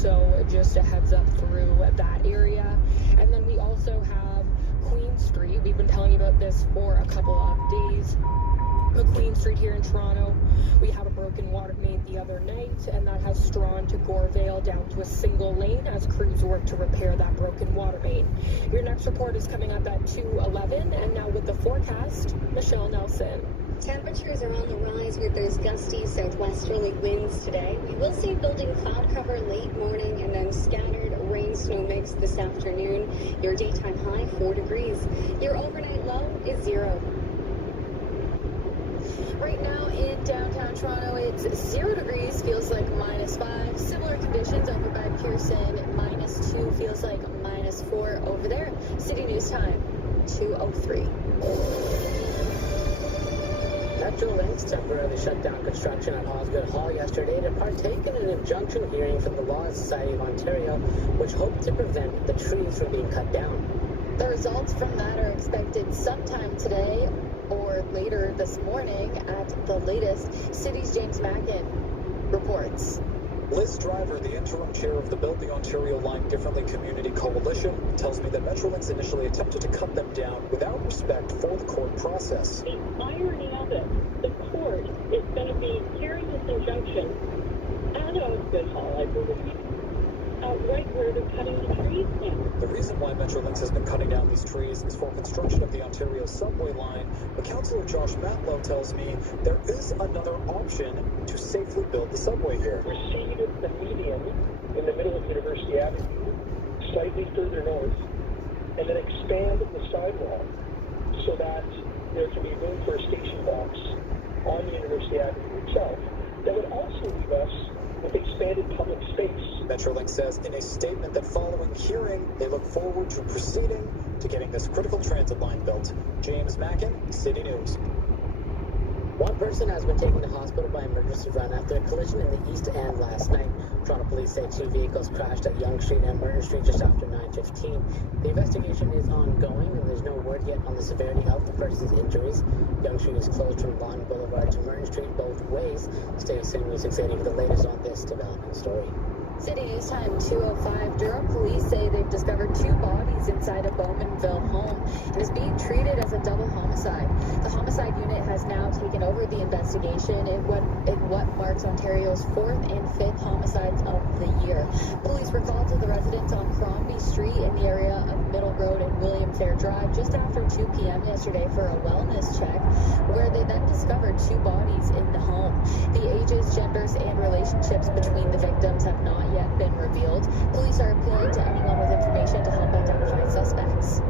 so just a heads up through that area. And then we also have Queen Street. We've been telling you about this for a couple of days. But Queen Street here in Toronto, we had a broken water main the other night, and that has drawn to Gorevale down to a single lane as crews work to repair that broken water main. Your next report is coming up at 2:11, and now with the forecast, Michelle Nelson. Temperatures are on the rise with those gusty southwesterly winds today. We will see building cloud cover late morning and then scattered rain-snow mix this afternoon. Your daytime high, 4 degrees. Your overnight low is 0. Right now in downtown Toronto, it's 0 degrees, feels like -5. Similar conditions over by Pearson, -2, feels like -4 over there. City News Time, 2:03. Metrolinx temporarily shut down construction at Osgoode Hall yesterday to partake in an injunction hearing from the Law Society of Ontario, which hoped to prevent the trees from being cut down. The results from that are expected sometime today or later this morning at the latest. City's James Mackin reports. Liz Driver, the interim chair of the Build the Ontario Line Differently Community Coalition, tells me that Metrolinx initially attempted to cut them down without respect for the court process. The irony of it, the court is going to be hearing this injunction at Osgoode Hall, I believe, right where they're cutting the trees down. The reason why Metrolinx has been cutting down these trees is for construction of the Ontario subway line, but Councillor Josh Matlow tells me there is another option to safely build the subway here. Proceed the median in the middle of University Avenue, slightly further north, and then expand the sidewalk so that there can be room for a station box on University Avenue itself. That would also leave us with expanded public space. Metrolinx says in a statement that following hearing, they look forward to proceeding to getting this critical transit line built. James Mackin, City News. One person has been taken to hospital by emergency run after a collision in the East End last night. Toronto police say 2 vehicles crashed at Yonge Street and Merton Street just after 9:15. The investigation is ongoing, and there's no word yet on the severity of the person's injuries. Yonge Street is closed from Vaughan Boulevard to Merton Street both ways. Stay tuned with 680 for the latest on this development story. City News Time, 2:05. Durham police say they've discovered 2 bodies inside a Bowmanville home and is being treated as a double homicide. The homicide unit has now taken over the investigation in what marks Ontario's 4th and 5th homicides of the year. Police were called to the residence on Crombie Street in the area of Middle Road and William Fair Drive just after 2 p.m. yesterday for a wellness check, where they then discovered 2 bodies in the home. The ages, genders, and relationships between the victims have not yet been revealed. Police are appealing to anyone with information to help identify suspects.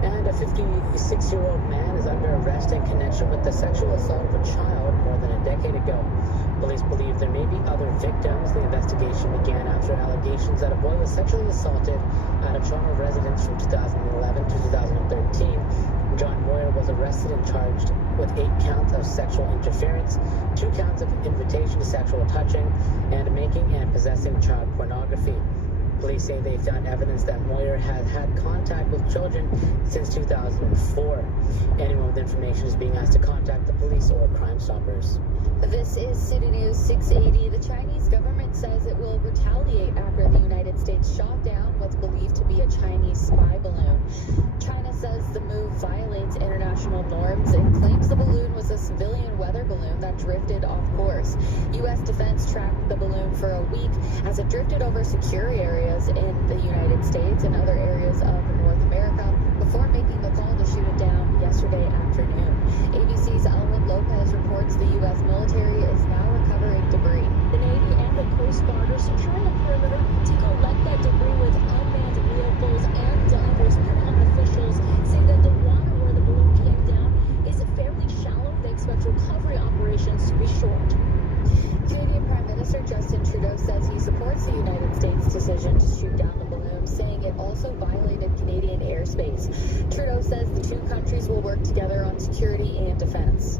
And a 56-year-old man is under arrest in connection with the sexual assault of a child more than a decade ago. Police believe there may be other victims. The investigation began after allegations that a boy was sexually assaulted at a Toronto residence from 2011 to 2013. John Moyer was arrested and charged with 8 counts of sexual interference, 2 counts of invitation to sexual touching, and making and possessing child pornography. Police say they found evidence that Moyer had had contact with children since 2004. Anyone with information is being asked to contact the police or Crime Stoppers. This is City News 680. The Chinese government says it will retaliate after the United States shot down what's believed to be a Chinese spy balloon. China says the move violates international norms and claims the balloon was a civilian weather balloon that drifted off course. U.S. Defense tracked the balloon for a week as it drifted over secure areas in the United States and other areas of North America before making the call to shoot it down yesterday afternoon. ABC's Alwyn Lopez reports the U.S. military is now recovering debris. The Navy and the Coast Guard are securing the perimeter to collect that debris with unmanned vehicles and divers. Pentagon officials say that the water where the balloon came down is fairly shallow. They expect recovery operations to be short. Canadian Prime Minister Justin Trudeau says he supports the United States' decision to shoot down the balloon, saying it also violated Canadian airspace. Trudeau says the 2 countries will work together on security and defense.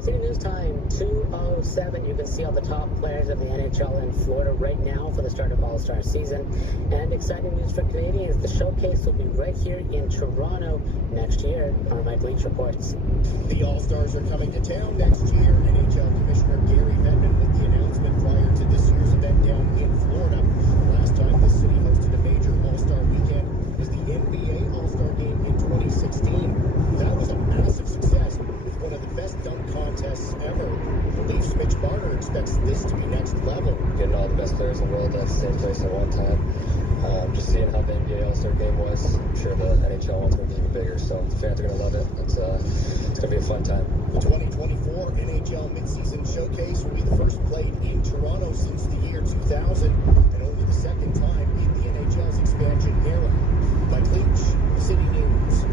City News Time, 2:07. You can see all the top players of the NHL in Florida right now for the start of All-Star season. And exciting news for Canadians, the showcase will be right here in Toronto next year. Mike Leach reports. The All-Stars are coming to town next year. NHL Commissioner Gary Bettman with the announcement prior to this year's event down in Florida. the best players in the world at the same place at one time. Just seeing how the NBA All-Star game was, I'm sure the NHL one's going to be even bigger, so the fans are going to love it. It's going to be a fun time. The 2024 NHL Midseason Showcase will be the first played in Toronto since the year 2000, and only the second time in the NHL's expansion era. Mike Leach, City News.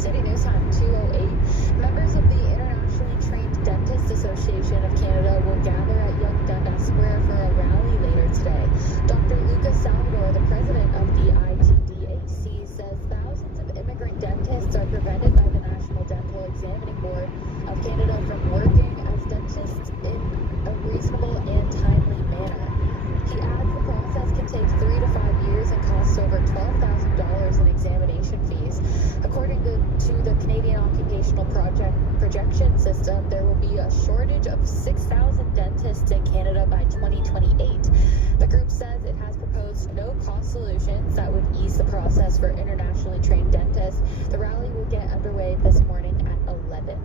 City News Time 2:08. Members of the Internationally Trained Dentists Association of Canada will gather at Yonge Dundas Square for a rally later today. Dr. Lucas Salvador, the president of the ITDAC, says thousands of immigrant dentists are prevented by the National Dental Examining Board of Canada from working as dentists in a reasonable and timely manner. He adds the process can take 3 to 5 years and costs over $12,000 in examination fees. According to the Canadian Occupational Projection System, there will be a shortage of 6,000 dentists in Canada by 2028. The group says it has proposed no-cost solutions that would ease the process for internationally trained dentists. The rally will get underway this morning at 11.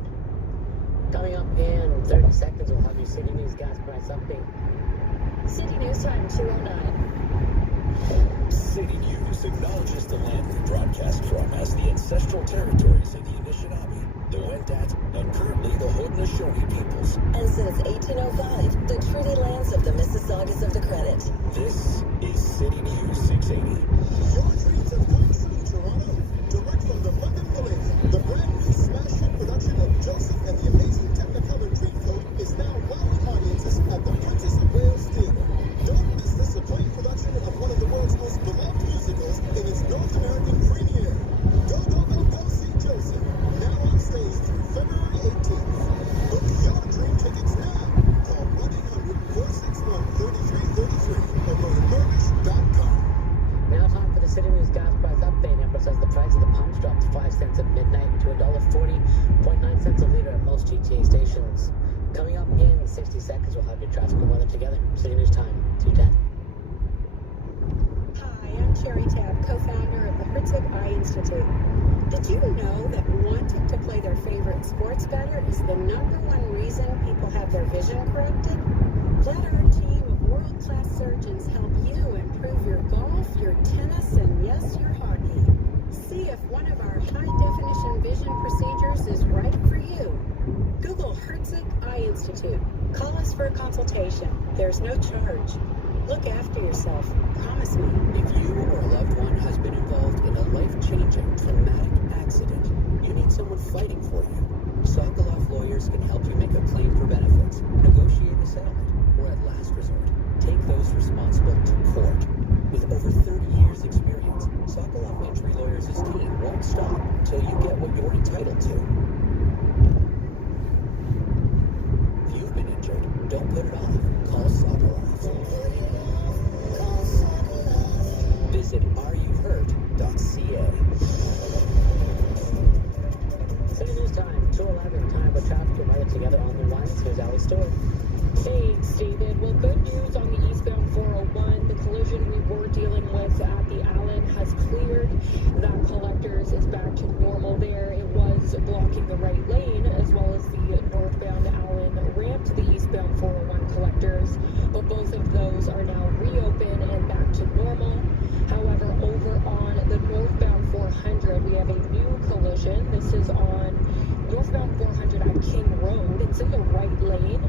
Coming up in 30 seconds, we'll have your City News gas price update. City News Time 2:09. City News acknowledges the land we broadcast from as the ancestral territories of the Anishinaabe, the Wendat, and currently the Haudenosaunee peoples. And since 1805, the treaty lands of the Mississaugas of the Credit. This is City News 680. Your dreams have come true, Toronto. Direct from the London Palladium, the brand new smash hit production of Joseph and the Amazing Technicolor Dreamcoat is now wowing audiences at the Princess of Wales Theatre. Don't miss the supreme production of one of the world's most beloved musicals in its North American premiere. Go, go, go, go see Joseph. Now on stage through February 18th. Book your dream tickets now. Call 1-800-461-3333 or go to Nordish.com. Now time for the City News gas price update. Amber says the price of the pumps dropped 5 cents at midnight to $1.40.9 cents a liter at most GTA stations. Coming up in 60 seconds, we'll have your traffic and weather together. City News Time 2:10. Hi, I'm Sherry Tabb, co-founder of the Herzog Eye Institute. Did you know that wanting to play their favorite sports better is the #1 reason people have their vision corrected? Let our team of world-class surgeons help you improve your golf, your tennis, and yes, your hockey. See if one of our high-definition vision procedures is right for you. Google Herzog Eye Institute. Call us for a consultation. There's no charge. Look after yourself. Promise me. If you or a loved one has been involved in a life-changing, traumatic accident, you need someone fighting for you. Sokoloff Lawyers can help you make a claim for benefits, negotiate a settlement, or at last resort, take those responsible to court. With over 30 years' experience, Sokoloff Injury Lawyers' team won't stop until you get what you're entitled to. If you've been injured, don't put it off. Call Sokoloff. Visit areyouhurt.ca. City News Time 2:11. Time with traffic and weather together on the lines. Here's Ali Stewart. Thanks, David. Well, good news on the eastbound 401. The collision we were dealing with at the Allen has cleared. That collectors is back to normal there. It was blocking the right lane as well as the northbound Allen ramp to the eastbound 401 collectors. But both of those are now reopened and back to normal. However, over on the northbound 400, we have a new collision. This is on northbound 400 at King Road. It's in the right lane.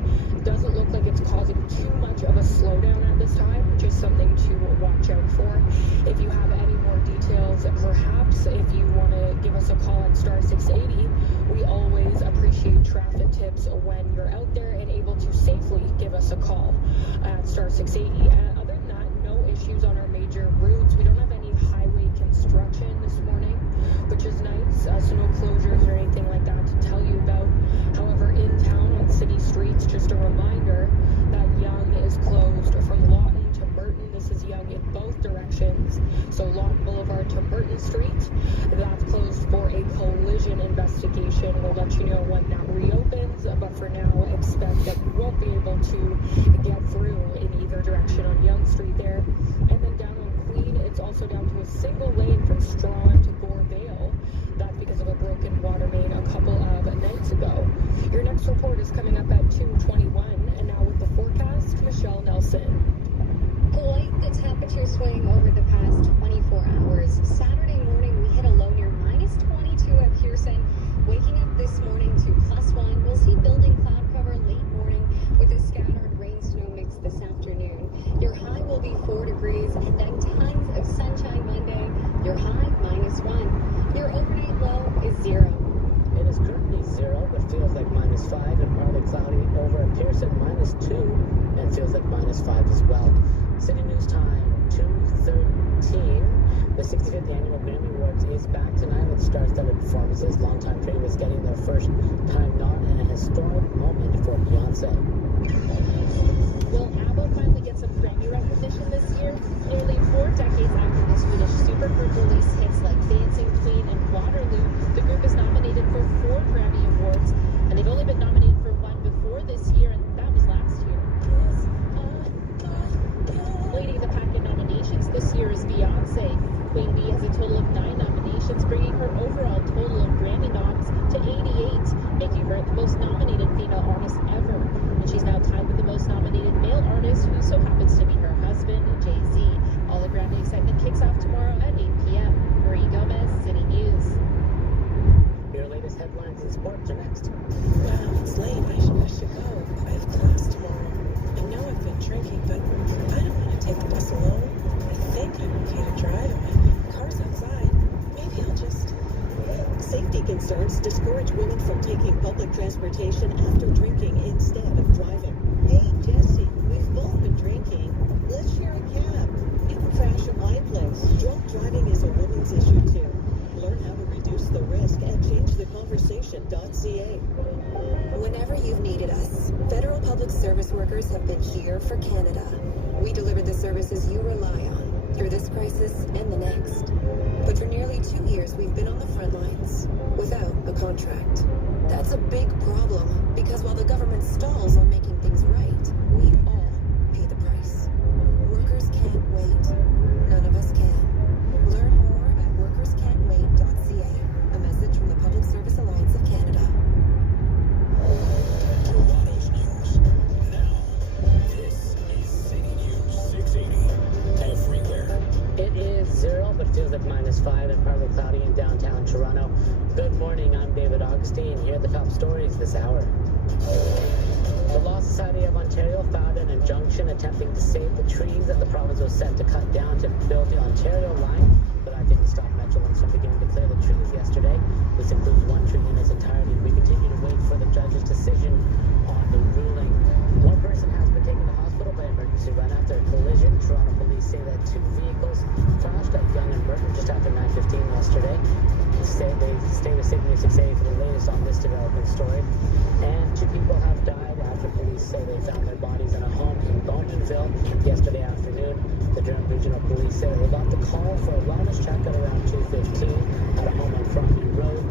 Doesn't look like it's causing too much of a slowdown at this time. Just something to watch out for. If you have any more details, perhaps if you want to give us a call at star 680, we always appreciate traffic tips when you're out there and able to safely give us a call at star 680. Other than that, no issues on our major routes. We don't have any highway construction this morning, which is nice. So no closures or anything like that to tell you about. However, in town on city streets, just a reminder that Yonge is closed from Lawton to Burton. This is Yonge in both directions. So Lawton Boulevard to Burton Street, that's closed for a collision investigation. We'll let you know when that reopens, but for now, expect that we won't be able to get through in either direction on Yonge Street there. And then down on Queen, it's also down to a single lane from Strawn to Gore Vale. That's because of a broken water main a couple of nights ago. Your next report is coming up at 2:21, and now with the forecast, Beyonce. Quite the temperature swing over the past 24 hours. Saturday morning, we hit a low near minus 22 at Pearson. Waking up this morning to +1. We'll see building cloud cover late morning with a scattered rain snow mix this afternoon. Your high will be 4 degrees and then tons of sunshine Monday. Your high -1. Your overnight low is 0. It is currently 0, but feels like -5 and partly cloudy over at Pearson, -2 and feels like -5 as well. City News Time, 2:13. The 65th Annual Grammy Awards is back tonight with star-studded performances. Longtime favorites getting their first time nod and a historic moment for Beyonce. Will ABBA finally get some Grammy recognition this year? Nearly 4 decades after the Swedish supergroup released hits like Dancing Queen and Waterloo, the group is nominated for 4 Grammy Awards, and they've only been nominated for 1 before this year, and that was last year. Leading the pack in nominations this year is Beyonce. Queen Bee has a total of 9 nominations, bringing her overall total of Grammy noms to 88, making her the most nominated female artist ever. And she's now tied with the most nominated male artist, who so happens to be her husband, Jay-Z. All the Grammy excitement kicks off tomorrow at 8 p.m. Marie Gomez, City News. Your latest headlines and sports are next. Wow, it's late. I should go. I have class tomorrow. I know I've been drinking, but I don't want to take the bus alone. I think I'm okay to drive. My car's outside. Maybe I'll just... Safety concerns discourage women from taking public transportation after drinking instead of driving. Hey, Jesse, we've both been drinking. Let's share a cab. You can crash at my place. Drunk driving is a women's issue, too. Learn how to reduce the risk at changetheconversation.ca. Whenever you've needed us, federal public service workers have been here for Canada. We deliver the services you rely on through this crisis and the next. But for nearly 2 years, we've been on the front lines without a contract. That's a big problem, because while the government stalls on making things right, we all pay the price. Workers can't wait. None of us can. Learn more at workerscan'twait.ca. A message from the Public Service Alliance of Canada. Toronto's news. Now, this is City News 680. Everywhere. It is 0, but feels like -5 and partly cloudy in downtown Toronto. Good morning, I'm David Augustine. Here are the top stories this hour. The Law Society of Ontario filed an injunction attempting to save the trees that the province was set to cut down to build the Ontario line, but that didn't stop Metrolinx from beginning to clear the trees yesterday. This includes 1 tree in its entirety. We continue to wait for the judge's decision on the ruling. 1 person has been taken to hospital by emergency run after a collision. Toronto police say that 2 vehicles crashed at Yonge and Burton just after 9:15 yesterday. They stay with City News 680 for the latest on this developing story. And 2 people have died after police say they found their bodies in a home in Bowmanville yesterday afternoon. The Durham Regional Police say they got the call for a wellness check at around 2:15 at a home on Frontview Road.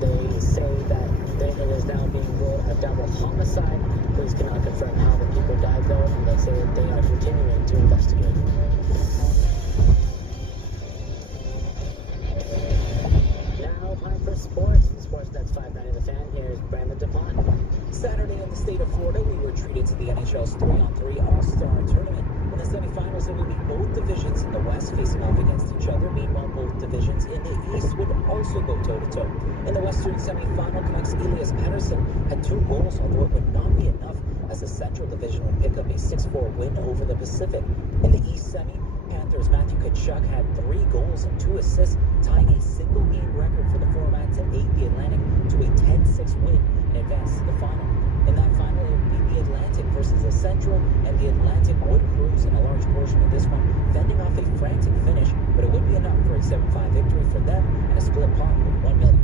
They say that it is now being ruled a double homicide. Police cannot confirm how the people died though, and they say that they are continuing to investigate. Now, time for sports. Sportsnet's 590 The Fan. Here's Brandon DuPont. Saturday in the state of Florida, we were treated to the NHL's 3-on-3 All-Star Tournament. In the semifinals, it will be both divisions in the West facing off against each other. Meanwhile, both divisions in the East would also go toe-to-toe. In the Western semifinal, Canucks Elias Pettersson had 2 goals, although it would not be enough, as the Central Division would pick up a 6-4 win over the Pacific. In the East semi, Panthers' Matthew Tkachuk had 3 goals and 2 assists, tying a single-game record for the format to aid the Atlantic to a 10-6 win and advance to the final. In that final, it would be the Atlantic versus the Central, and the Atlantic would cruise in a large portion of this one, fending off a frantic finish, but it would be enough for a 7-5 victory for them and a split pot with $1 million.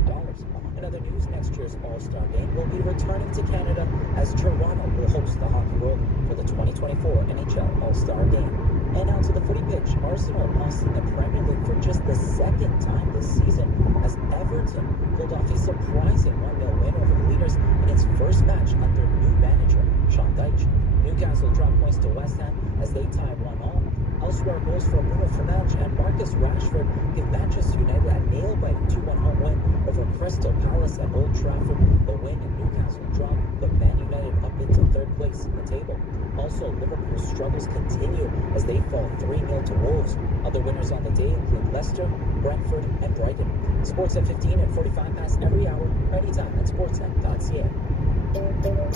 In other news, next year's All-Star Game will be returning to Canada, as Toronto will host the Hockey World for the 2024 NHL All-Star Game. And now to the footy pitch. Arsenal lost in the Premier League for just the 2nd time this season, as Everton pulled off a surprising 1-0 win over the leaders in its first match under new manager Sean Dyche. Newcastle dropped points to West Ham as they tied 1-1. Elsewhere, goals for Bruno Fernandes and Marcus Rashford give Manchester United a nail-biting 2-1 home win over Crystal Palace at Old Trafford. The win in Newcastle draw put Man United up into 3rd place in the table. Also, Liverpool's struggles continue as they fall 3-0 to Wolves. Other winners on the day include Leicester, Brentford, and Brighton. Sports at 15 and 45 past every hour, anytime at sportsnet.ca.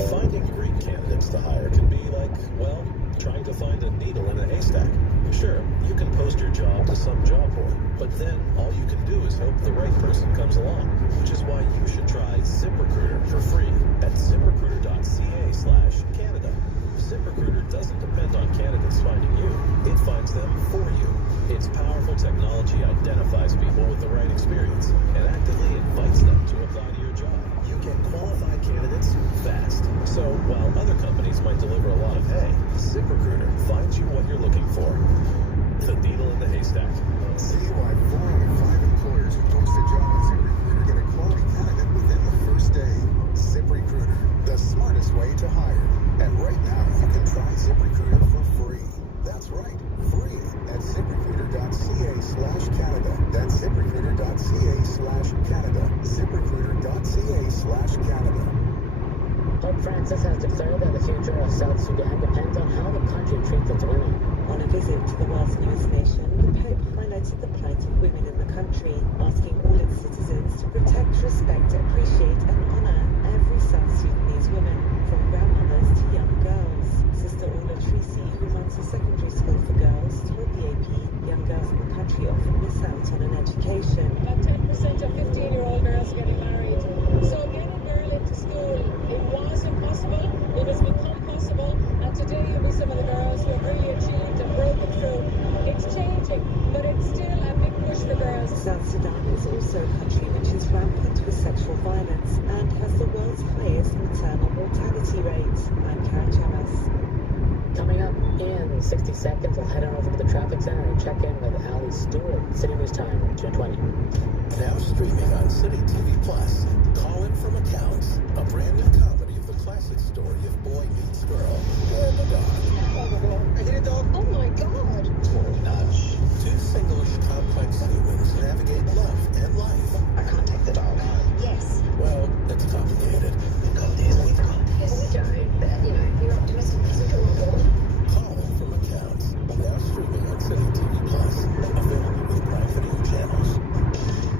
Finding great candidates to hire can be like, well, trying to find a needle in a haystack. Sure, you can post your job to some job board, but then all you can do is hope the right person comes along, which is why you should try ZipRecruiter for free at ZipRecruiter.ca/Canada. ZipRecruiter doesn't depend on candidates finding you, it finds them for you. Its powerful technology identifies people with the right experience and actively invites them to apply to your job. You get qualified candidates fast. So while other companies might deliver a lot of hay, ZipRecruiter finds you what you're looking for. The needle in the haystack. See why 4 out of 5 employers who post a job on ZipRecruiter get a quality candidate within the first day. ZipRecruiter, the smartest way to hire. And right now, you can try ZipRecruiter for free. That's right, free at ZipRecruiter.ca/Canada. That's ZipRecruiter.ca/Canada. ZipRecruiter.ca/Canada. Pope Francis has declared that the future of South Sudan depends on how the country treats its women. On a visit to the world's newest nation, the Pope highlighted the plight of women in the country, asking all its citizens to protect, respect, appreciate and honour every South Sudanese woman, from grandmothers to young girls. Sister Ola Tracy, who runs a secondary school for girls, told the AP young girls in the country often miss out on an education. About 10% of 15-year-old girls getting married. So getting a girl into school, it was impossible. It has become possible. And today you'll be some of the girls who have really achieved and broken through. It's changing, but it's still a big push for girls. South Sudan is also a country which is rampant with sexual violence and has the world's highest maternal mortality rate. I'm Karen Chamas. Coming up in 60 seconds, we'll head on over to the traffic center and check in with Ali Stewart. City News Time, 2:20. Now streaming on City TV Plus, Calling from Accounts, a brand new comedy of the classic story of boy meets girl and a dog. I hit a dog. Oh my God. Nudge. Two singlish, complex humans navigate love and life. I contact the dog. Yes. Well, it's complicated. Yes, but you're optimistic. Calling from Accounts, now streaming on City TV Plus, available with Prime Video channels.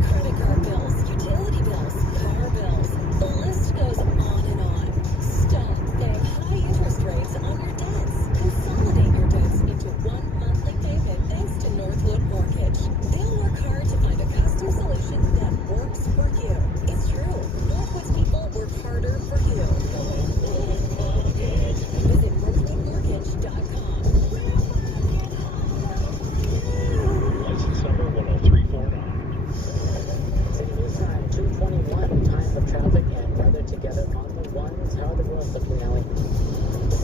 Credit card bills, utility bills, car bills. The list goes on and on. Stop paying high interest rates on your debts. Consolidate your debts into one monthly payment thanks to Northwood Mortgage. They'll work hard to find a custom solution that works for you. It's true. Northwood's people work harder for you. Visit northwoodmortgage.com. License number 10349. City News Time, 2:21. Time for traffic and weather together on the ones. How are the roads looking, Ali?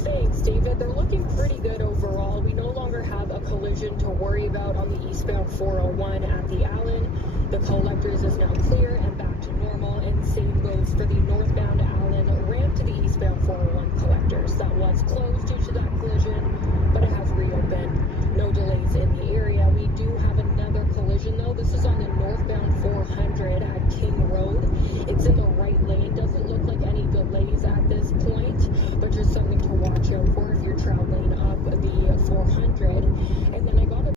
Thanks, David. They're looking pretty good overall. We no longer have a collision to worry about on the eastbound 401 at the Allen. The collectors is now clear and back to normal, and same goes for the northbound Allen ramp to the eastbound 401 collectors. That was closed due to that collision.